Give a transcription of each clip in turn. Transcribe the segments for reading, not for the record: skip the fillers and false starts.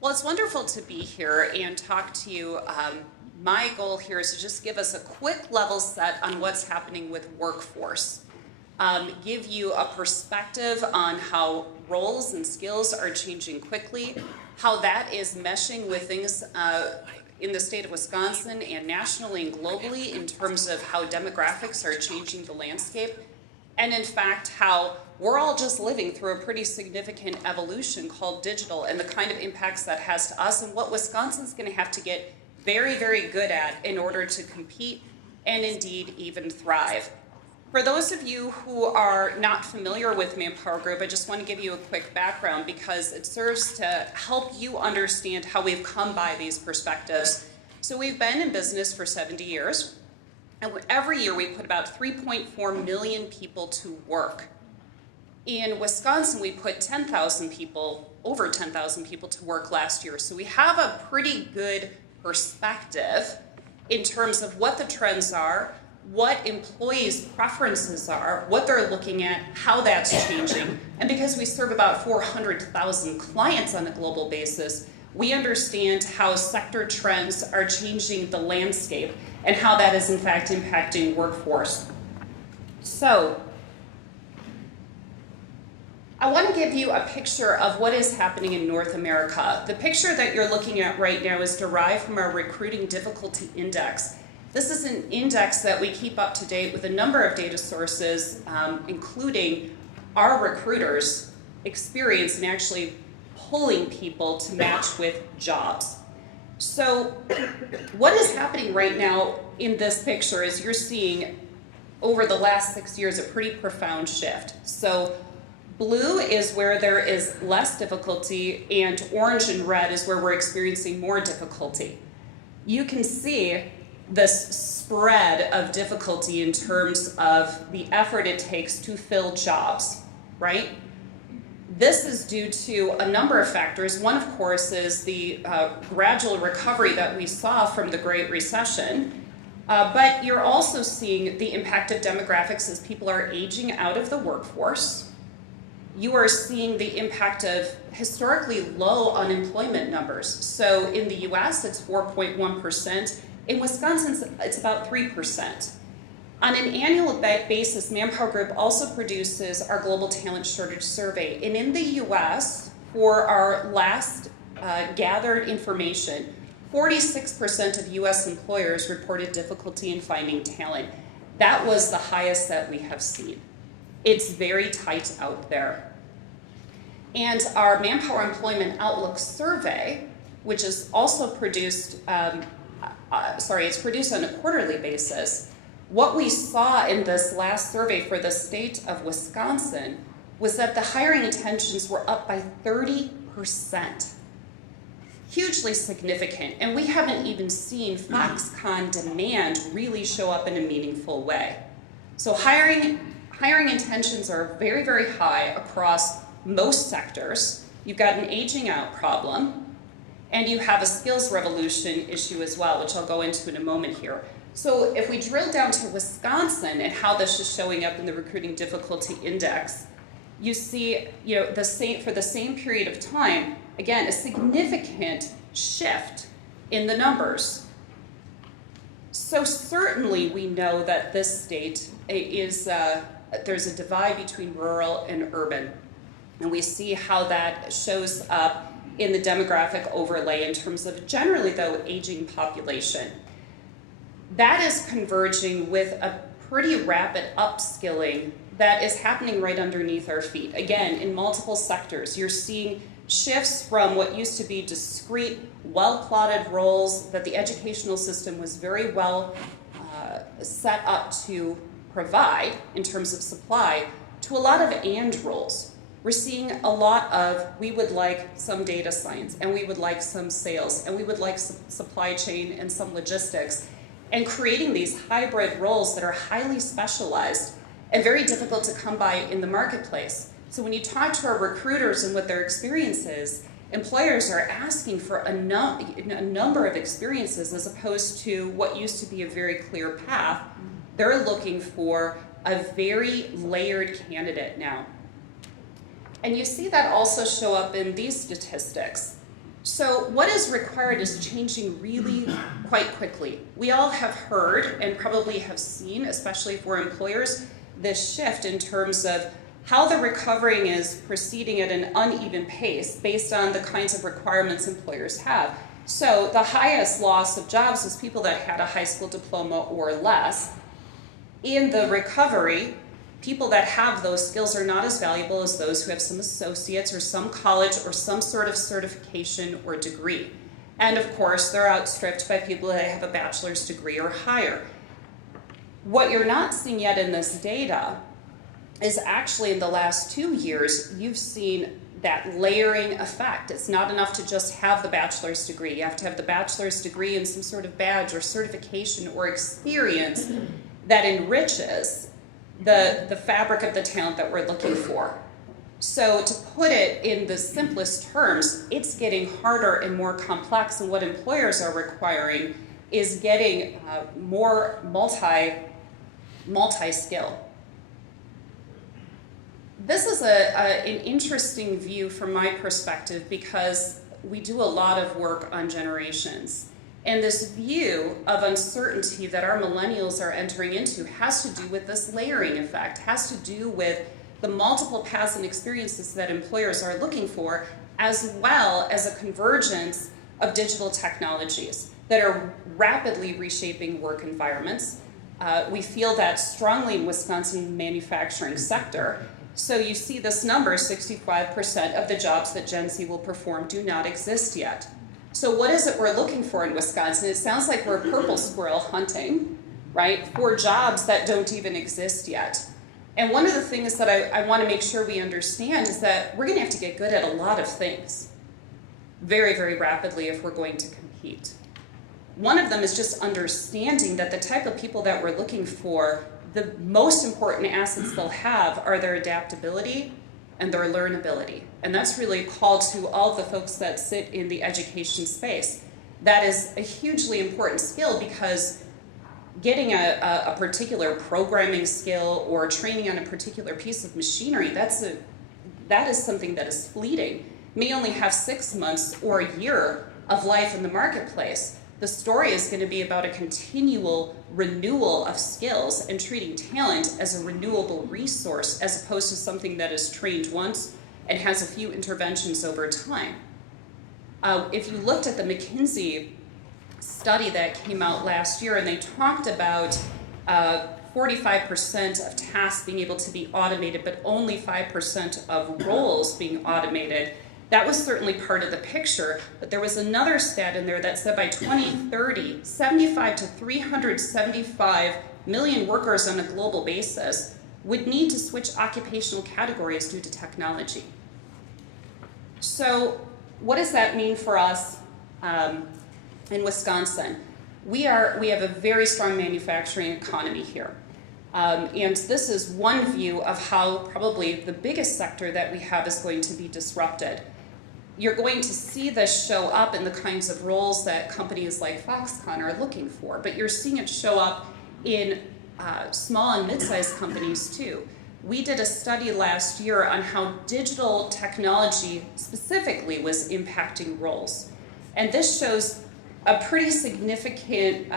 Well, it's wonderful to be here and talk to you. My goal here is to just give us a quick level set on what's happening with workforce. Give you a perspective on how roles and skills are changing quickly, how that is meshing with things in the state of Wisconsin and nationally and globally in terms of how demographics are changing the landscape, and in fact how we're all just living through a pretty significant evolution called digital and the kind of impacts that has to us and what Wisconsin's going to have to get very, very good at in order to compete and indeed even thrive. For those of you who are not familiar with Manpower Group, I just want to give you a quick background because it serves to help you understand how we've come by these perspectives. So we've been in business for 70 years, and every year we put about 3.4 million people to work. In Wisconsin, we put 10,000 people, over 10,000 people to work last year. So we have a pretty good perspective in terms of what the trends are, what employees' preferences are, what they're looking at, how that's changing. And because we serve about 400,000 clients on a global basis, we understand how sector trends are changing the landscape and how that is in fact impacting workforce. So, I want to give you a picture of what is happening in North America. The picture that you're looking at right now is derived from our Recruiting Difficulty Index. This is an index that we keep up to date with a number of data sources, including our recruiters' experience in actually pulling people to match with jobs. So what is happening right now in this picture is you're seeing over the last 6 years a pretty profound shift. So blue is where there is less difficulty, and orange and red is where we're experiencing more difficulty. You can see this spread of difficulty in terms of the effort it takes to fill jobs, right? This is due to a number of factors. One, of course, is the gradual recovery that we saw from the Great Recession. But you're also seeing the impact of demographics as people are aging out of the workforce. You are seeing the impact of historically low unemployment numbers. So in the US, it's 4.1%. In Wisconsin, it's about 3%. On an annual basis, Manpower Group also produces our Global Talent Shortage Survey. And in the US, for our last gathered information, 46% of US employers reported difficulty in finding talent. That was the highest that we have seen. It's very tight out there. And our Manpower Employment Outlook survey, which is also produced, it's produced on a quarterly basis. What we saw in this last survey for the state of Wisconsin was that the hiring intentions were up by 30%. Hugely significant, and we haven't even seen Foxconn demand really show up in a meaningful way. So hiring intentions are very, very high across most sectors. You've got an aging out problem, and you have a skills revolution issue as well, which I'll go into in a moment here. So if we drill down to Wisconsin and how this is showing up in the Recruiting Difficulty Index, you see, for the same period of time, again, a significant shift in the numbers. So certainly we know that this state is, there's a divide between rural and urban. And we see how that shows up in the demographic overlay in terms of generally, though, aging population. That is converging with a pretty rapid upskilling that is happening right underneath our feet. Again, in multiple sectors, you're seeing shifts from what used to be discrete, well-plotted roles that the educational system was very well set up to provide in terms of supply, to a lot of and roles. We're seeing a lot of, we would like some data science, and we would like some sales, and we would like some supply chain and some logistics, and creating these hybrid roles that are highly specialized and very difficult to come by in the marketplace. So when you talk to our recruiters and what their experience is, employers are asking for a number of experiences as opposed to what used to be a very clear path. They're looking for a very layered candidate now. And you see that also show up in these statistics. So what is required is changing really quite quickly. We all have heard and probably have seen, especially for employers, this shift in terms of how the recovering is proceeding at an uneven pace based on the kinds of requirements employers have. So the highest loss of jobs is people that had a high school diploma or less. In the recovery, people that have those skills are not as valuable as those who have some associates or some college or some sort of certification or degree. And of course, they're outstripped by people that have a bachelor's degree or higher. What you're not seeing yet in this data is actually in the last 2 years, you've seen that layering effect. It's not enough to just have the bachelor's degree. You have to have the bachelor's degree and some sort of badge or certification or experience that enriches the fabric of the talent that we're looking for. So to put it in the simplest terms, it's getting harder and more complex, and what employers are requiring is getting more multi-skill. This is an interesting view from my perspective because we do a lot of work on generations. And this view of uncertainty that our millennials are entering into has to do with this layering effect, has to do with the multiple paths and experiences that employers are looking for, as well as a convergence of digital technologies that are rapidly reshaping work environments. We feel that strongly in Wisconsin manufacturing sector. So you see this number, 65% of the jobs that Gen Z will perform do not exist yet. So what is it we're looking for in Wisconsin? It sounds like we're purple squirrel hunting, right, for jobs that don't even exist yet. And one of the things that I want to make sure we understand is that we're going to have to get good at a lot of things very, very rapidly if we're going to compete. One of them is just understanding that the type of people that we're looking for, the most important assets they'll have are their adaptability and their learnability. And that's really a call to all the folks that sit in the education space. That is a hugely important skill because getting a particular programming skill or training on a particular piece of machinery, that is something that is fleeting. May only have 6 months or a year of life in the marketplace. The story is going to be about a continual renewal of skills and treating talent as a renewable resource as opposed to something that is trained once and has a few interventions over time. If you looked at the McKinsey study that came out last year, and they talked about 45% of tasks being able to be automated, but only 5% of roles being automated, that was certainly part of the picture, but there was another stat in there that said by 2030, 75 to 375 million workers on a global basis would need to switch occupational categories due to technology. So what does that mean for us in Wisconsin? We have a very strong manufacturing economy here. And this is one view of how probably the biggest sector that we have is going to be disrupted. You're going to see this show up in the kinds of roles that companies like Foxconn are looking for, but you're seeing it show up in small and mid-sized companies too. We did a study last year on how digital technology specifically was impacting roles. And this shows a pretty significant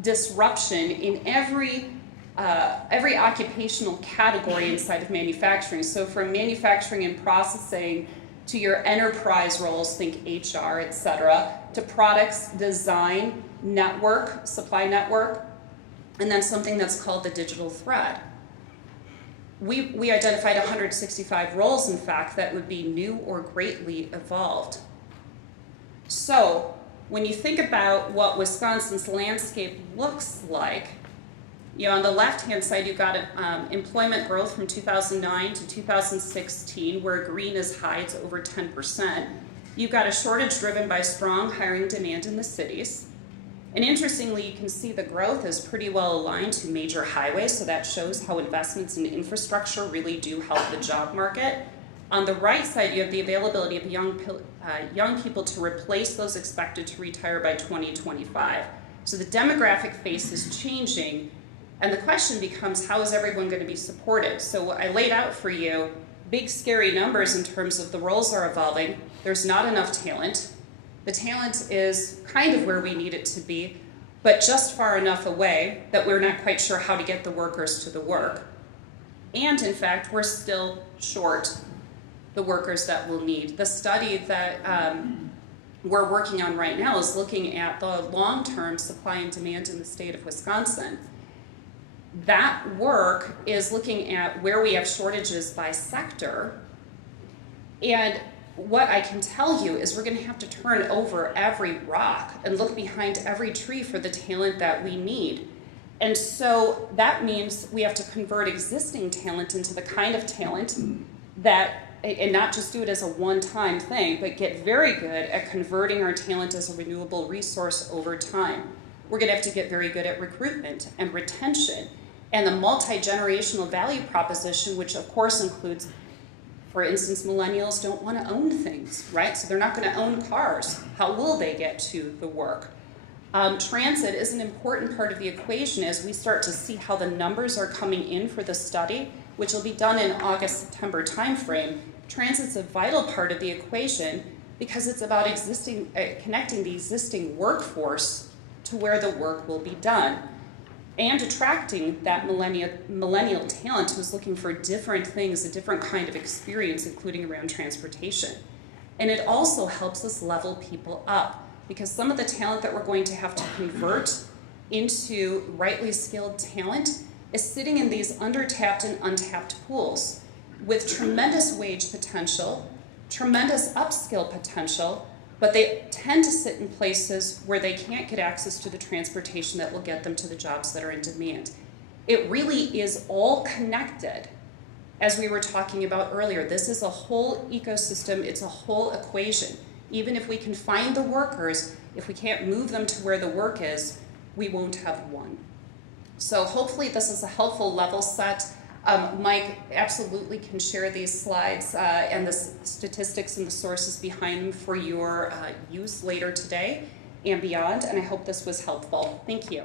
disruption in every occupational category inside of manufacturing. So from manufacturing and processing to your enterprise roles, think HR, et cetera, to products, design, network, supply network, and then something that's called the digital thread. We identified 165 roles, in fact, that would be new or greatly evolved. So when you think about what Wisconsin's landscape looks like, on the left-hand side, you've got employment growth from 2009 to 2016, where green is high, it's over 10%. You've got a shortage driven by strong hiring demand in the cities. And interestingly, you can see the growth is pretty well aligned to major highways, so that shows how investments in infrastructure really do help the job market. On the right side, you have the availability of young people to replace those expected to retire by 2025. So the demographic face is changing. And the question becomes, how is everyone going to be supported? So I laid out for you big, scary numbers in terms of the roles are evolving. There's not enough talent. The talent is kind of where we need it to be, but just far enough away that we're not quite sure how to get the workers to the work. And in fact, we're still short the workers that we'll need. The study that we're working on right now is looking at the long-term supply and demand in the state of Wisconsin. That work is looking at where we have shortages by sector. And what I can tell you is we're going to have to turn over every rock and look behind every tree for the talent that we need. And so that means we have to convert existing talent into the kind of talent that, and not just do it as a one-time thing, but get very good at converting our talent as a renewable resource over time. We're going to have to get very good at recruitment and retention and the multi-generational value proposition, which of course includes, for instance, millennials don't want to own things, right? So they're not going to own cars. How will they get to the work? Transit is an important part of the equation as we start to see how the numbers are coming in for the study, which will be done in August-September timeframe. Transit's a vital part of the equation because it's about connecting the existing workforce to where the work will be done and attracting that millennial talent who's looking for different things, a different kind of experience, including around transportation. And it also helps us level people up because some of the talent that we're going to have to convert into rightly skilled talent is sitting in these undertapped and untapped pools with tremendous wage potential, tremendous upskill potential, but they tend to sit in places where they can't get access to the transportation that will get them to the jobs that are in demand. It really is all connected. As we were talking about earlier, this is a whole ecosystem, it's a whole equation. Even if we can find the workers, if we can't move them to where the work is, we won't have one. So hopefully this is a helpful level set. Mike absolutely can share these slides and the statistics and the sources behind them for your use later today and beyond, and I hope this was helpful. Thank you.